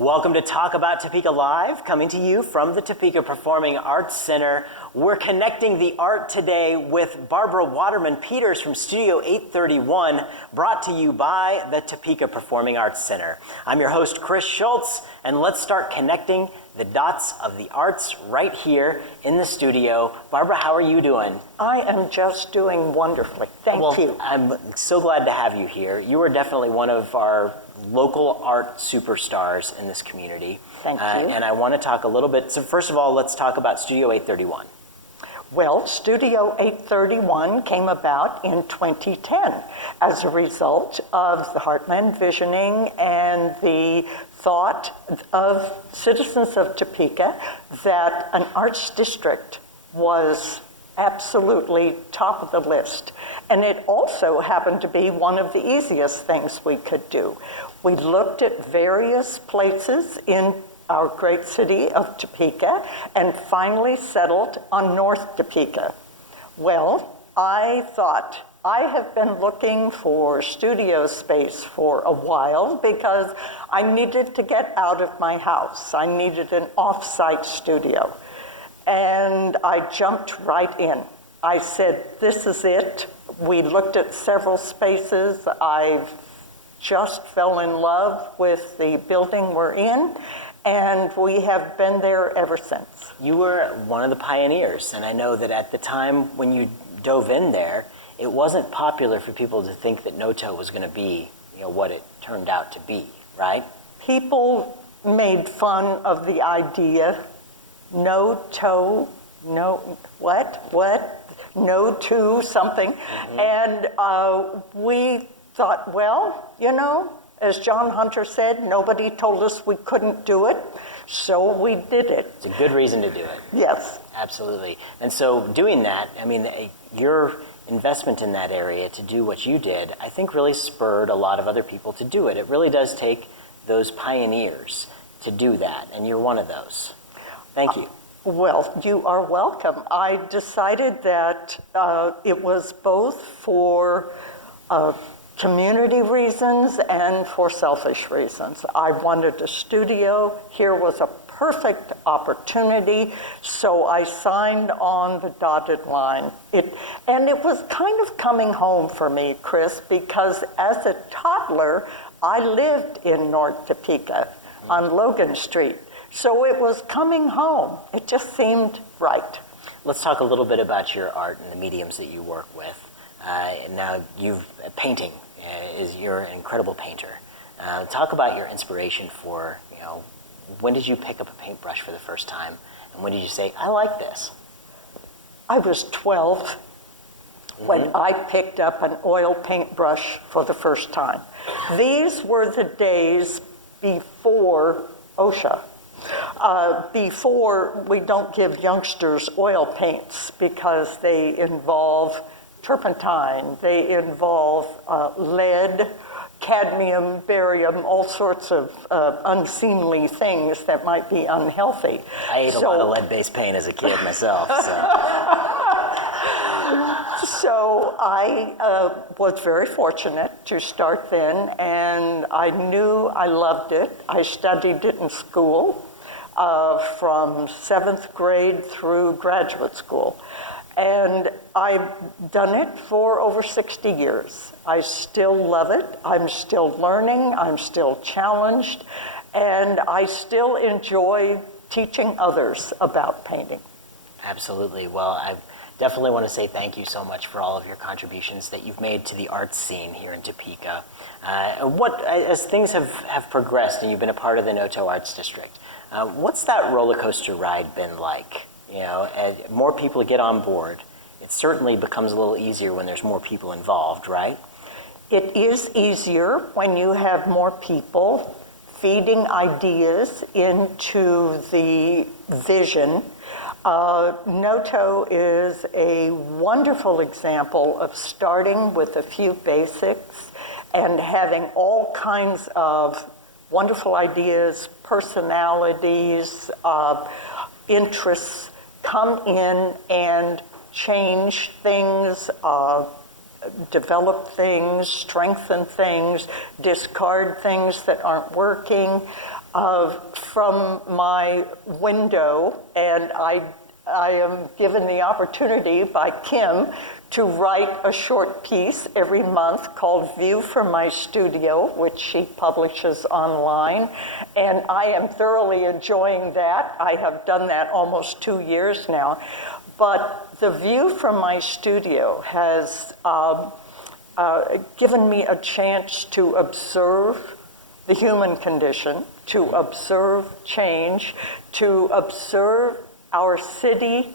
Welcome to Talk About Topeka Live, coming to you from the Topeka Performing Arts Center. We're connecting the art today with Barbara Waterman-Peters from Studio 831, brought to you by the Topeka Performing Arts Center. I'm your host, Chris Schultz, and let's start connecting the dots of the arts right here in the studio. Barbara, how are you doing? I am just doing wonderfully. Thank you. I'm so glad to have you here. You are definitely one of our local art superstars in this community. Thank you. And I want to talk a little bit. So first of all, let's talk about Studio 831. Well, Studio 831 came about in 2010 as a result of the Heartland Visioning and the thought of citizens of Topeka that an arts district was absolutely top of the list. And it also happened to be one of the easiest things we could do. We looked at various places in our great city of Topeka and finally settled on North Topeka. Well, I thought, I have been looking for studio space for a while because I needed to get out of my house. I needed an off-site studio. And I jumped right in. I said, this is it. We looked at several spaces. I just fell in love with the building we're in, and we have been there ever since. You were one of the pioneers, and I know that at the time when you dove in there, it wasn't popular for people to think that NOTO was going to be, what it turned out to be, right? People made fun of the idea, no to something. Mm-hmm. And we thought, well, as John Hunter said, nobody told us we couldn't do it, so we did it. It's a good reason to do it. Yes. Absolutely. And so doing that, your investment in that area to do what you did, I think really spurred a lot of other people to do it. It really does take those pioneers to do that, and you're one of those. Thank you. Well, you are welcome. I decided that it was both for community reasons and for selfish reasons. I wanted a studio. Here was a perfect opportunity, so I signed on the dotted line. And it was kind of coming home for me, Chris, because as a toddler, I lived in North Topeka on Logan Street. So it was coming home. It just seemed right. Let's talk a little bit about your art and the mediums that you work with. Now, painting you're an incredible painter. Talk about your inspiration for, when did you pick up a paintbrush for the first time? And when did you say, I like this? I was 12 when I picked up an oil paintbrush for the first time. These were the days before OSHA. Before, we don't give youngsters oil paints because they involve turpentine, they involve lead, cadmium, barium, all sorts of unseemly things that might be unhealthy. I ate a lot of lead-based paint as a kid myself. So I was very fortunate to start then, and I knew I loved it. I studied it in school from 7th grade through graduate school. And I've done it for over 60 years. I still love it. I'm still learning. I'm still challenged. And I still enjoy teaching others about painting. Absolutely. Well, I definitely want to say thank you so much for all of your contributions that you've made to the arts scene here in Topeka. As things have progressed and you've been a part of the NOTO Arts District, what's that roller coaster ride been like? As more people get on board, it certainly becomes a little easier when there's more people involved, right? It is easier when you have more people feeding ideas into the vision. NOTO is a wonderful example of starting with a few basics and having all kinds of wonderful ideas, personalities, interests come in and change things, develop things, strengthen things, discard things that aren't working. from my window, and I am given the opportunity by Kim to write a short piece every month called View from My Studio, which she publishes online. And I am thoroughly enjoying that. I have done that almost 2 years now. But the View from My Studio has given me a chance to observe the human condition, to observe change, to observe our city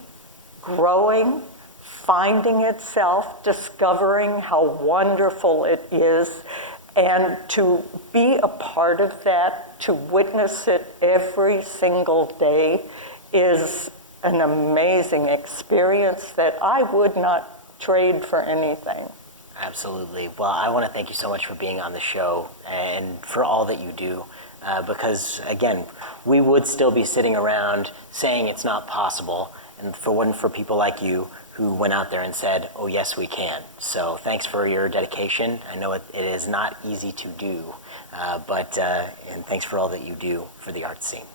growing, finding itself, discovering how wonderful it is, and to be a part of that, to witness it every single day is an amazing experience that I would not trade for anything. Absolutely. Well, I want to thank you so much for being on the show and for all that you do. Because, again, we would still be sitting around saying it's not possible, and for people like you who went out there and said, oh, yes, we can. So thanks for your dedication. I know it is not easy to do, and thanks for all that you do for the art scene.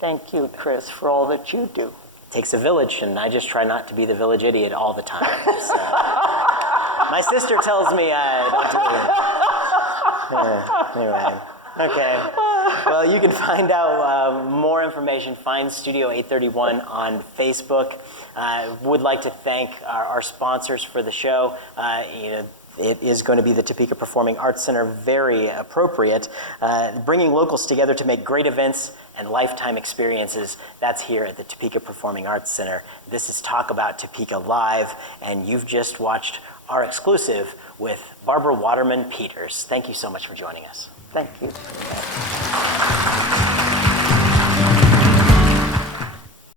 Thank you, Chris, for all that you do. It takes a village, and I just try not to be the village idiot all the time. My sister tells me I don't do it. Anyway. Okay. Well, you can find out more information. Find Studio 831 on Facebook. Would like to thank our sponsors for the show. It is going to be the Topeka Performing Arts Center, very appropriate, bringing locals together to make great events and lifetime experiences. That's here at the Topeka Performing Arts Center. This is Talk About Topeka Live, and you've just watched our exclusive with Barbara Waterman-Peters. Thank you so much for joining us. Thank you.